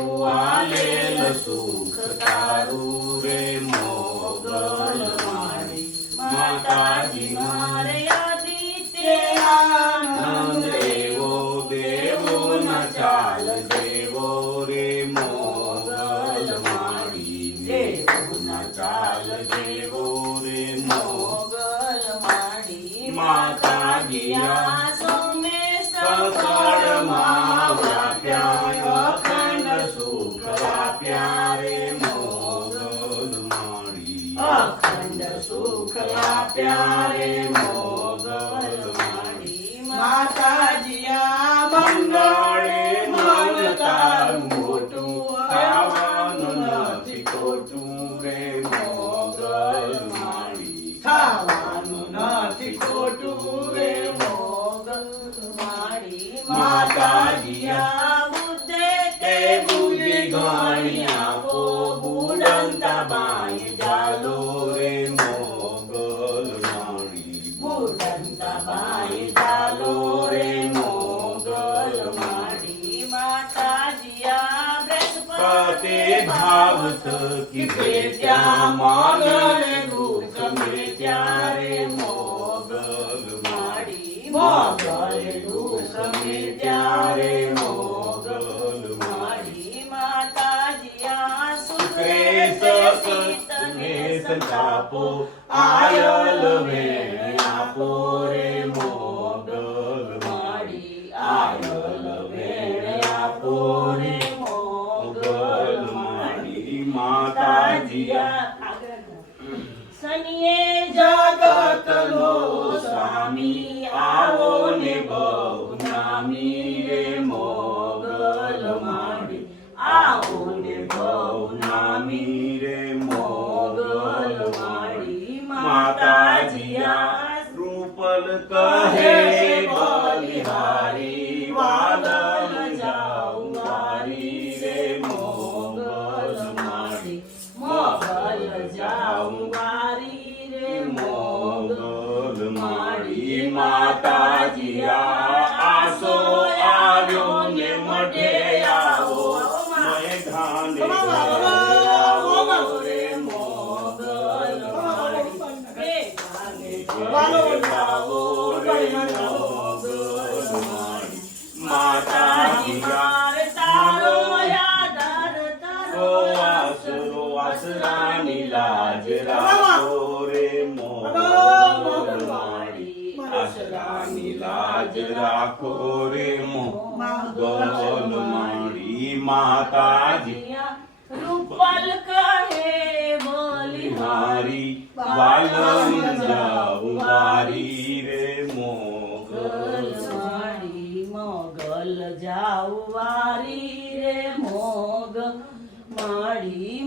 આલેલ સુખ તારું રે મોગલ માડી માતાજી મારે આદિત્ય દેવો દેવો ના ચાલ દેવો રે મોગલ માડી દેવો ના ચાલ દેવો રે મોગલ માડી માતાજી આ સોમે સકળમાં વ્યાપ્યા અખંડ સુખ વ્યાપ્યા રે મોગલ માડી અખંડ સુખ વ્યાપ્યા રે મોગલ માડી માતાજી આ મંગળે મન તારું મોટું ખાવાનું નથી ખોટું રે મોગલ માડી ખાવાનું નથી ખોટું રે મોગલ માડી માતાજી આ બુદ્ધે તે બુદ્ધિ ઘણી આપો બુડંતા બાઈ જાલો રે મોગલ માડી બુડંતા બાઈ જાલો રે મોગલ માડી માતાજી આ બૃહસ્પતિ ભાવ થકી ભેટ્યા માગણે દુઃખ મેટ્યા રે મોગલ માડી મોગલ દુઃખ મેટ્યા રે મોગલ માડી માતાજી આ સુખે સકને સંતાપો આયલ વેણ આપો રે મોગલ માડી આયલ વેણ આપો રે મોગલ માડી માતાજી આ સનિએ જગતનો સ્વામી આવો ને બહુ નામી રે મોગલ માડી આવો ને બહુ નામી રે મોગલ માડી માતાજી આ રૂપલ કહે બલિહારી વાદળ જાઉં વારી રે મોગલ માડી મોગલ જાઉં વારી રે મોગલ માડી માતાજી આસો આવ્યો ને મઢે આવો મેં ઘાને આવો રે મોગલ માડી આવો રે મોગલ માડી માતાજી તારો યાદર તારો આસરો આસરાની લાજ રાખો રે મોગલ માડી આસરાની લાજ રાખો રે મોગલ માડી માતાજી રૂપલ કહે બલિહારી વાલમ જાઉં વારી રે મોગલ માડી મોગલ જાઉં વારી રે મોગલ માડી